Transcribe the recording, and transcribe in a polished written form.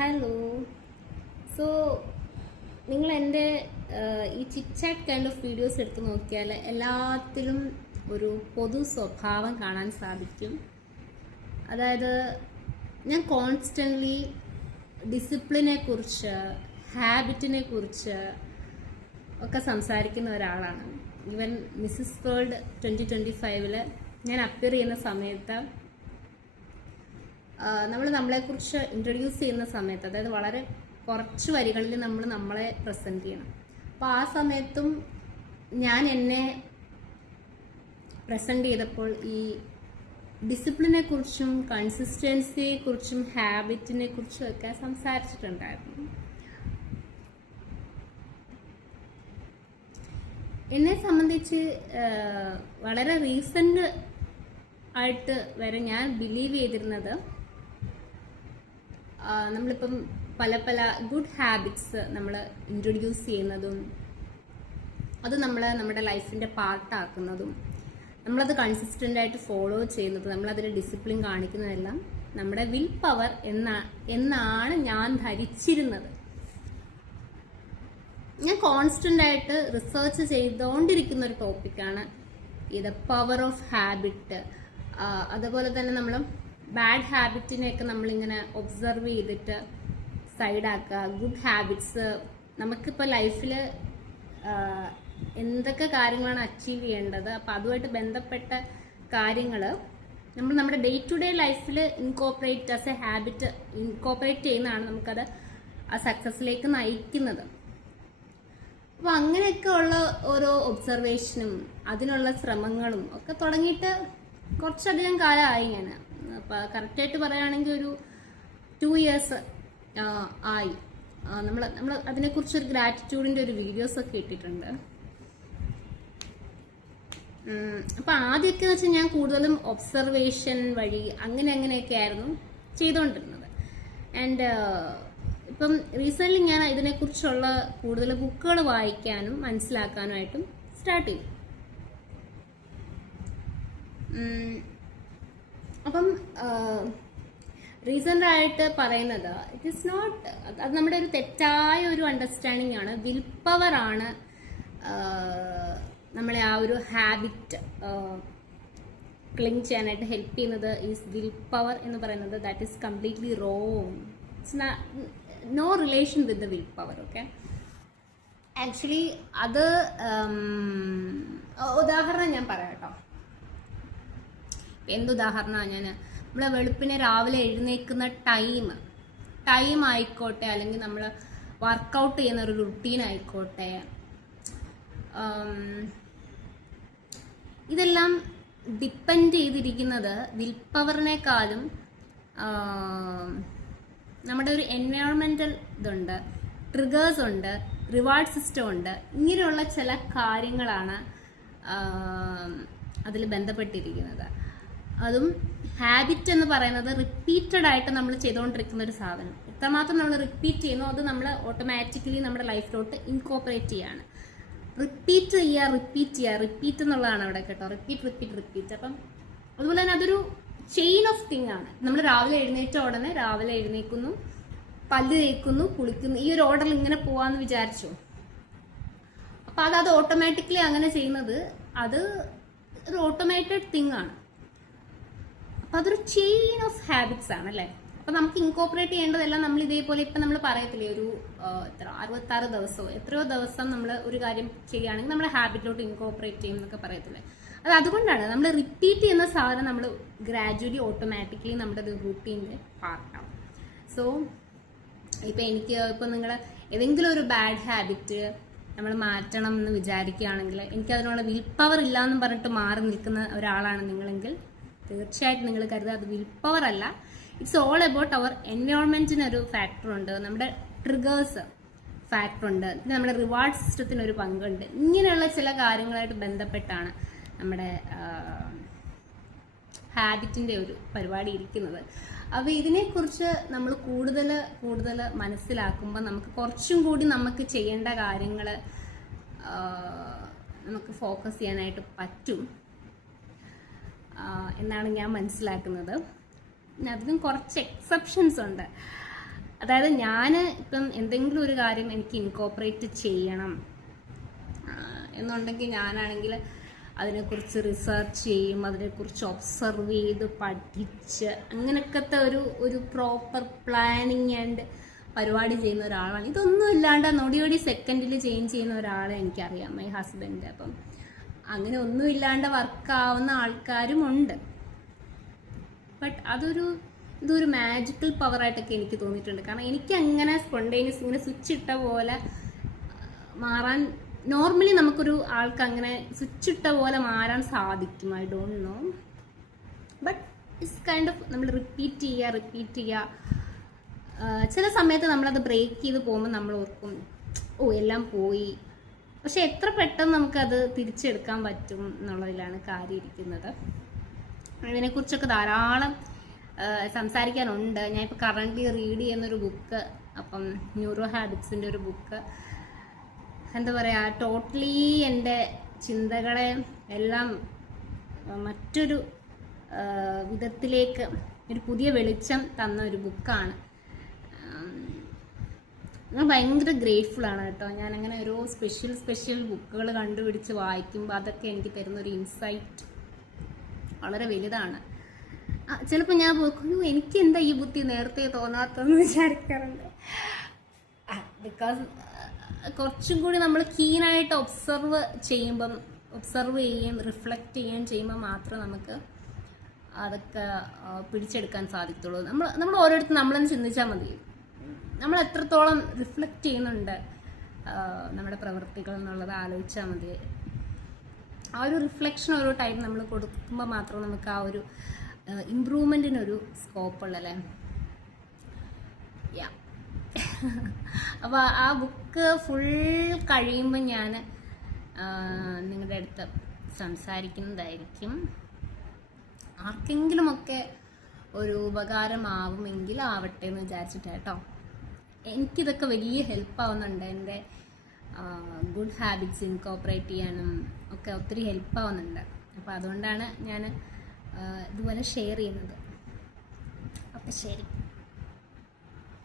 Hello. So നിങ്ങൾ എൻ്റെ ഈ ചിറ്റ് കൈൻഡ് ഓഫ് വീഡിയോസ് എടുത്ത് നോക്കിയാൽ എല്ലാത്തിലും ഒരു പൊതു സ്വഭാവം കാണാൻ സാധിക്കും. അതായത് ഞാൻ കോൺസ്റ്റൻ്റ്ലി ഡിസിപ്ലിനെ കുറിച്ച്, ഹാബിറ്റിനെ കുറിച്ച് ഒക്കെ സംസാരിക്കുന്ന ഒരാളാണ്. ഈവൻ മിസ്സിസ് വേൾഡ് 2025 ഞാൻ അപ്പിയർ ചെയ്യുന്ന സമയത്ത് നമ്മളെക്കുറിച്ച് ഇൻട്രൊഡ്യൂസ് ചെയ്യുന്ന സമയത്ത്, അതായത് വളരെ കുറച്ച് വരികളിൽ നമ്മളെ പ്രസൻറ്റ് ചെയ്യണം. അപ്പോൾ ആ സമയത്തും ഞാൻ എന്നെ പ്രസൻറ്റ് ചെയ്തപ്പോൾ ഈ ഡിസിപ്ലിനെ കുറിച്ചും കൺസിസ്റ്റൻസിയെ കുറിച്ചും ഹാബിറ്റിനെ കുറിച്ചും ഒക്കെ സംസാരിച്ചിട്ടുണ്ടായിരുന്നു. എന്നെ സംബന്ധിച്ച് വളരെ റീസെൻ്റ് ആയിട്ട് വരെ ഞാൻ ബിലീവ് ചെയ്തിരുന്നത്, നമ്മളിപ്പം പല ഗുഡ് ഹാബിറ്റ്സ് നമ്മൾ ഇൻട്രൊഡ്യൂസ് ചെയ്യുന്നതും അത് നമ്മുടെ ലൈഫിൻ്റെ പാർട്ടാക്കുന്നതും നമ്മളത് കൺസിസ്റ്റൻ്റ് ആയിട്ട് ഫോളോ ചെയ്യുന്നതും നമ്മളതിൽ ഡിസിപ്ലിൻ കാണിക്കുന്നതെല്ലാം നമ്മുടെ വിൽ പവർ എന്നാണ് ഞാൻ ധരിച്ചിരുന്നത്. ഞാൻ കോൺസ്റ്റൻ്റ് ആയിട്ട് റിസർച്ച് ചെയ്തുകൊണ്ടിരിക്കുന്ന ഒരു ടോപ്പിക്കാണ് ഇത്, പവർ ഓഫ് ഹാബിറ്റ്. അതുപോലെ തന്നെ നമ്മൾ ബാഡ് ഹാബിറ്റിനെയൊക്കെ നമ്മളിങ്ങനെ ഒബ്സർവ് ചെയ്തിട്ട് സൈഡാക്കുക. ഗുഡ് ഹാബിറ്റ്സ്, നമുക്കിപ്പോൾ ലൈഫിൽ എന്തൊക്കെ കാര്യങ്ങളാണ് അച്ചീവ് ചെയ്യേണ്ടത്, അപ്പോൾ അതുമായിട്ട് ബന്ധപ്പെട്ട കാര്യങ്ങൾ നമ്മൾ നമ്മുടെ ഡേ ടു ഡേ ലൈഫിൽ incorporate as A habit incorporate ചെയ്യുന്നതാണ് നമുക്കത് ആ സക്സസ്സിലേക്ക് നയിക്കുന്നത്. അപ്പോൾ അങ്ങനെയൊക്കെ ഉള്ള ഓരോ ഒബ്സർവേഷനും അതിനുള്ള ശ്രമങ്ങളും ഒക്കെ തുടങ്ങിയിട്ട് കുറച്ചധികം കാലമായി. ഞാൻ അപ്പോൾ കറക്റ്റായിട്ട് പറയുകയാണെങ്കിൽ ഒരു 2 years ആയി. നമ്മൾ അതിനെക്കുറിച്ചൊരു ഗ്രാറ്റിറ്റ്യൂഡിൻ്റെ ഒരു വീഡിയോസൊക്കെ ഇട്ടിട്ടുണ്ട്. അപ്പോൾ ആദ്യമൊക്കെ എന്ന് വെച്ചാൽ ഞാൻ കൂടുതലും ഒബ്സർവേഷൻ വഴി അങ്ങനെയൊക്കെ ആയിരുന്നു ചെയ്തുകൊണ്ടിരുന്നത്. ആൻഡ് ഇപ്പം റീസെൻ്റ്ലി ഞാൻ ഇതിനെക്കുറിച്ചുള്ള കൂടുതൽ ബുക്കുകൾ വായിക്കാനും മനസ്സിലാക്കാനുമായിട്ടും സ്റ്റാർട്ട് ചെയ്തു. അപ്പം റീസെൻ്റ് ആയിട്ട് പറയുന്നത്, ഇറ്റ് ഈസ് നോട്ട്, അത് നമ്മുടെ ഒരു തെറ്റായ ഒരു അണ്ടർസ്റ്റാൻഡിങ് ആണ്. വിൽ പവർ ആണ് നമ്മളെ ആ ഒരു ഹാബിറ്റ് ക്ലിങ് ചെയ്യാനായിട്ട് ഹെൽപ്പ് ചെയ്യുന്നത്. ഈസ് വിൽ പവർ എന്ന് പറയുന്നത് that is completely wrong. It's no relation with the will power. Okay, actually അത് ഉദാഹരണം ഞാൻ പറയാം കേട്ടോ. എന്തുദാഹരണമാണ്? നമ്മൾ വെളുപ്പിനെ രാവിലെ എഴുന്നേൽക്കുന്ന ടൈം ആയിക്കോട്ടെ, അല്ലെങ്കിൽ നമ്മൾ വർക്കൗട്ട് ചെയ്യുന്ന ഒരു റുട്ടീൻ ആയിക്കോട്ടെ, ഇതെല്ലാം ഡിപ്പെൻഡ് ചെയ്തിരിക്കുന്നത് വിൽ പവറിനേക്കാളും നമ്മുടെ ഒരു എൻവയോൺമെൻറ്റൽ ഇതുണ്ട്, ട്രിഗേഴ്സ് ഉണ്ട്, റിവാർഡ് സിസ്റ്റം ഉണ്ട്. ഇങ്ങനെയുള്ള ചില കാര്യങ്ങളാണ് അതിൽ ബന്ധപ്പെട്ടിരിക്കുന്നത്. അതും ഹാബിറ്റ് എന്ന് പറയുന്നത് റിപ്പീറ്റഡ് ആയിട്ട് നമ്മൾ ചെയ്തുകൊണ്ടിരിക്കുന്ന ഒരു സാധനം. എത്രമാത്രം നമ്മൾ റിപ്പീറ്റ് ചെയ്യുന്നു അത് നമ്മൾ ഓട്ടോമാറ്റിക്കലി നമ്മുടെ ലൈഫിലോട്ട് ഇൻകോപ്പറേറ്റ് ചെയ്യാണ്. റിപ്പീറ്റ് എന്നുള്ളതാണ് അവിടെ കേട്ടോ. റിപ്പീറ്റ്. അപ്പം അതുപോലെ തന്നെ അതൊരു ചെയിൻ ഓഫ് തിങ് ആണ്. നമ്മൾ രാവിലെ എഴുന്നേറ്റ ഉടനെ രാവിലെ എഴുന്നേക്കുന്നു, പല്ല് തേക്കുന്നു, കുളിക്കുന്നു, ഈ ഒരു ഓർഡറിൽ ഇങ്ങനെ പോവാന്ന് വിചാരിച്ചു. അപ്പം അത് ഓട്ടോമാറ്റിക്കലി അങ്ങനെ ചെയ്യുന്നത് അത് ഒരു ഓട്ടോമേറ്റഡ് തിങ് ആണ്. അപ്പം അതൊരു ചെയിൻ ഓഫ് ഹാബിറ്റ്സ് ആണ് അല്ലേ. അപ്പം നമുക്ക് ഇൻകോപ്പറേറ്റ് ചെയ്യേണ്ടതെല്ലാം നമ്മൾ ഇതേപോലെ ഇപ്പം നമ്മൾ പറയത്തില്ലേ, ഒരു 66 ദിവസമോ എത്രയോ ദിവസം നമ്മൾ ഒരു കാര്യം ചെയ്യുകയാണെങ്കിൽ നമ്മുടെ ഹാബിറ്റിലോട്ട് ഇൻകോപ്പറേറ്റ് ചെയ്യും എന്നൊക്കെ പറയത്തില്ലേ. അത് അതുകൊണ്ടാണ് നമ്മൾ റിപ്പീറ്റ് ചെയ്യുന്ന സാധനം നമ്മൾ ഗ്രാജുവലി ഓട്ടോമാറ്റിക്കലി നമ്മുടെ ഒരു റൂട്ടീൻ്റെ പാർട്ടാവും. സോ ഇപ്പം നിങ്ങൾ ഏതെങ്കിലും ഒരു ബാഡ് ഹാബിറ്റ് നമ്മൾ മാറ്റണം എന്ന് വിചാരിക്കുകയാണെങ്കിൽ, എനിക്കതിനുള്ള വിൽ പവർ ഇല്ല എന്ന് പറഞ്ഞിട്ട് മാറി നിൽക്കുന്ന ഒരാളാണ് നിങ്ങളെങ്കിൽ, തീർച്ചയായിട്ടും നിങ്ങൾ കരുതുക അത് വിൽ പവർ അല്ല. ഇറ്റ്സ് ഓൾ അബൌട്ട് അവർ എൻവയോൺമെൻറ്റിനൊരു ഫാക്ടറുണ്ട്, നമ്മുടെ ട്രിഗേഴ്സ് ഫാക്ടറുണ്ട്, പിന്നെ നമ്മുടെ റിവാർഡ് സിസ്റ്റത്തിനൊരു പങ്കുണ്ട്. ഇങ്ങനെയുള്ള ചില കാര്യങ്ങളായിട്ട് ബന്ധപ്പെട്ടാണ് നമ്മുടെ ഹാബിറ്റിൻ്റെ ഒരു പരിപാടി ഇരിക്കുന്നത്. അപ്പോൾ ഇതിനെക്കുറിച്ച് നമ്മൾ കൂടുതൽ മനസ്സിലാക്കുമ്പോൾ നമുക്ക് കുറച്ചും കൂടി നമുക്ക് ചെയ്യേണ്ട കാര്യങ്ങൾ നമുക്ക് ഫോക്കസ് ചെയ്യാനായിട്ട് പറ്റും എന്നാണ് ഞാൻ മനസ്സിലാക്കുന്നത്. അതിനും കുറച്ച് എക്സെപ്ഷൻസ് ഉണ്ട്. അതായത് ഞാൻ ഇപ്പം എന്തെങ്കിലും ഒരു കാര്യം എനിക്ക് ഇൻകോപ്പറേറ്റ് ചെയ്യണം എന്നുണ്ടെങ്കിൽ ഞാനാണെങ്കിൽ അതിനെക്കുറിച്ച് റിസർച്ച് ചെയ്യും, അതിനെക്കുറിച്ച് ഒബ്സർവ് ചെയ്ത് പഠിച്ച് അങ്ങനെയൊക്കത്തെ ഒരു പ്രോപ്പർ പ്ലാനിങ് ആൻഡ് പരിപാടി ചെയ്യുന്ന ഒരാളാണ്. ഇതൊന്നും ഇല്ലാണ്ട് നൊടിയൊടി സെക്കൻഡിൽ ചേഞ്ച് ചെയ്യുന്ന ഒരാളെ എനിക്കറിയാം, മൈ ഹസ്ബൻഡ്. അപ്പം അങ്ങനെ ഒന്നും ഇല്ലാണ്ട് വർക്കാവുന്ന ആൾക്കാരും ഉണ്ട്. ബട്ട് ഇതൊരു മാജിക്കൽ പവറായിട്ടൊക്കെ എനിക്ക് തോന്നിയിട്ടുണ്ട്. കാരണം എനിക്ക് അങ്ങനെ സ്പോണ്ടേനിയസ് ഇങ്ങനെ സ്വിച്ച് ഇട്ട പോലെ മാറാൻ, നോർമലി നമുക്കൊരു ആൾക്ക് അങ്ങനെ സ്വിച്ച് ഇട്ട പോലെ മാറാൻ സാധിക്കും. I don't know, but it's kind of നമ്മൾ റിപ്പീറ്റ് ചെയ്യുക. ചില സമയത്ത് നമ്മളത് ബ്രേക്ക് ചെയ്ത് പോകുമ്പോൾ നമ്മൾ ഓർക്കും ഓ എല്ലാം പോയി. പക്ഷെ എത്ര പെട്ടെന്ന് നമുക്കത് തിരിച്ചെടുക്കാൻ പറ്റും എന്നുള്ളതിലാണ് കാര്യം ഇരിക്കുന്നത്. ഇതിനെക്കുറിച്ചൊക്കെ ധാരാളം സംസാരിക്കാനുണ്ട്. ഞാനിപ്പോൾ കറൻ്റ് റീഡ് ചെയ്യുന്നൊരു ബുക്ക്, അപ്പം ന്യൂറോ ഹാബിറ്റ്സിൻ്റെ ഒരു ബുക്ക്, എന്താ പറയുക, ടോട്ടലി എൻ്റെ ചിന്തകളെ എല്ലാം മറ്റൊരു വിധത്തിലേക്ക് ഒരു പുതിയ വെളിച്ചം തന്ന ഒരു ബുക്കാണ്. ഞാൻ ഭയങ്കര ഗ്രേറ്റ്ഫുള്ളാണ് കേട്ടോ. ഞാനങ്ങനെ ഓരോ സ്പെഷ്യൽ ബുക്കുകൾ കണ്ടുപിടിച്ച് വായിക്കുമ്പോൾ അതൊക്കെ എനിക്ക് തരുന്നൊരു ഇൻസൈറ്റ് വളരെ വലുതാണ്. ചിലപ്പോൾ ഞാൻ പോക്കും എനിക്ക് എന്താ ഈ ബുദ്ധി നേരത്തെ തോന്നാത്തെന്ന് വിചാരിക്കാറുണ്ട്. ബിക്കോസ് കുറച്ചും കൂടി നമ്മൾ കീനായിട്ട് ഒബ്സർവ് ചെയ്യുകയും റിഫ്ലക്റ്റ് ചെയ്യുകയും ചെയ്യുമ്പോൾ മാത്രമേ നമുക്ക് അതൊക്കെ പിടിച്ചെടുക്കാൻ സാധിക്കുള്ളൂ. നമ്മൾ ഓരോരുത്തരും നമ്മളെന്ന് ചിന്തിച്ചാൽ മതി, നമ്മൾ എത്രത്തോളം റിഫ്ലക്റ്റ് ചെയ്യുന്നുണ്ട് നമ്മുടെ പ്രവൃത്തികൾ എന്നുള്ളത് ആലോചിച്ചാൽ മതി. ആ ഒരു റിഫ്ലക്ഷൻ ഓരോ ടൈം നമ്മൾ കൊടുക്കുമ്പോൾ മാത്രം നമുക്ക് ആ ഒരു ഇമ്പ്രൂവ്മെൻറ്റിനൊരു സ്കോപ്പുള്ളല്ലേ. യാ അപ്പോൾ ആ ബുക്ക് ഫുൾ കഴിയുമ്പോൾ ഞാൻ നിങ്ങളുടെ അടുത്ത് സംസാരിക്കുന്നതായിരിക്കും. ആർക്കെങ്കിലുമൊക്കെ ഒരു ഉപകാരമാവുമെങ്കിൽ ആവട്ടെ എന്ന് വിചാരിച്ചിട്ട് കേട്ടോ. എനിക്കിതൊക്കെ വലിയ ഹെൽപ്പാവുന്നുണ്ട്. എൻ്റെ ഗുഡ് ഹാബിറ്റ്സ് ഇൻകോപ്പറേറ്റ് ചെയ്യാനും ഒക്കെ ഒത്തിരി ഹെൽപ്പാവുന്നുണ്ട്. അപ്പോൾ അതുകൊണ്ടാണ് ഞാൻ ഇതുപോലെ ഷെയർ ചെയ്യുന്നത്. അപ്പം ശരി.